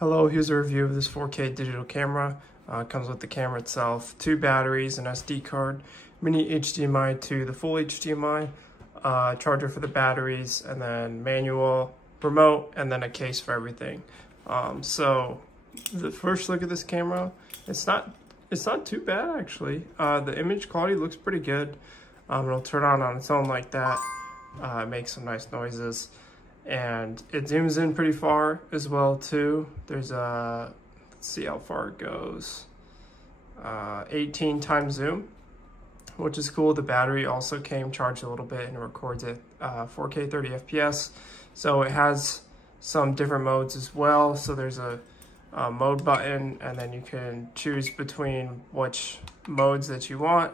Hello, here's a review of this 4K digital camera. Comes with the camera itself, 2 batteries, an SD card, mini HDMI to the full HDMI, charger for the batteries, and then manual, remote, and then a case for everything. So the first look at this camera, it's not too bad actually. The image quality looks pretty good. It'll turn on its own like that. It makes some nice noises. And it zooms in pretty far as well too. There's a, let's see how far it goes, 18 times zoom, which is cool. The battery also came charged a little bit and it records at 4K 30 FPS. So it has some different modes as well. So there's a mode button, and then you can choose between which modes that you want.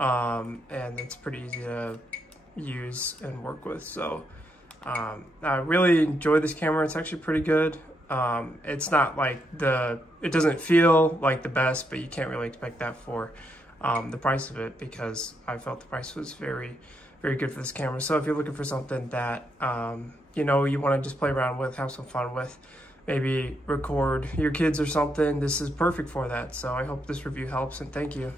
And it's pretty easy to use and work with. So I really enjoy this camera. It's actually pretty good. It's not like it doesn't feel like the best, but you can't really expect that for the price of it, because I felt the price was very, very good for this camera. So if you're looking for something that, you know, you want to just play around with, have some fun with, maybe record your kids or something, this is perfect for that. So I hope this review helps, and thank you.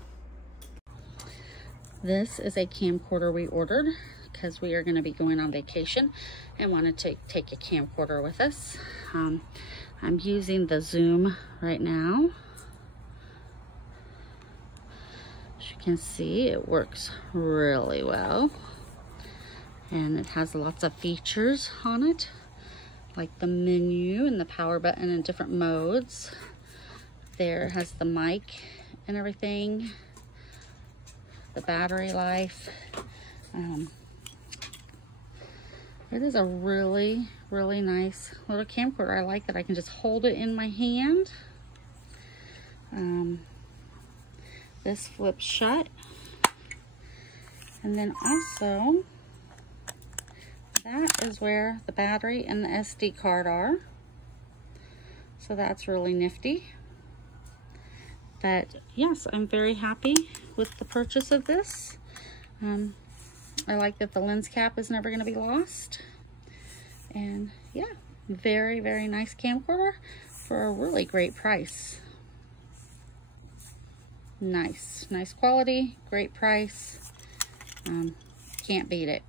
This is a camcorder we ordered because we are going to be going on vacation and wanted to take a camcorder with us. I'm using the zoom right now. As you can see, it works really well. And it has lots of features on it, like the menu and the power button in different modes. There has the mic and everything, the battery life. It is a really, really nice little camcorder. I like that I can just hold it in my hand. This flips shut. And then also, that is where the battery and the SD card are. So that's really nifty. But yes, I'm very happy with the purchase of this. I like that the lens cap is never going to be lost. And yeah, very, very nice camcorder for a really great price. Nice quality, great price. Can't beat it.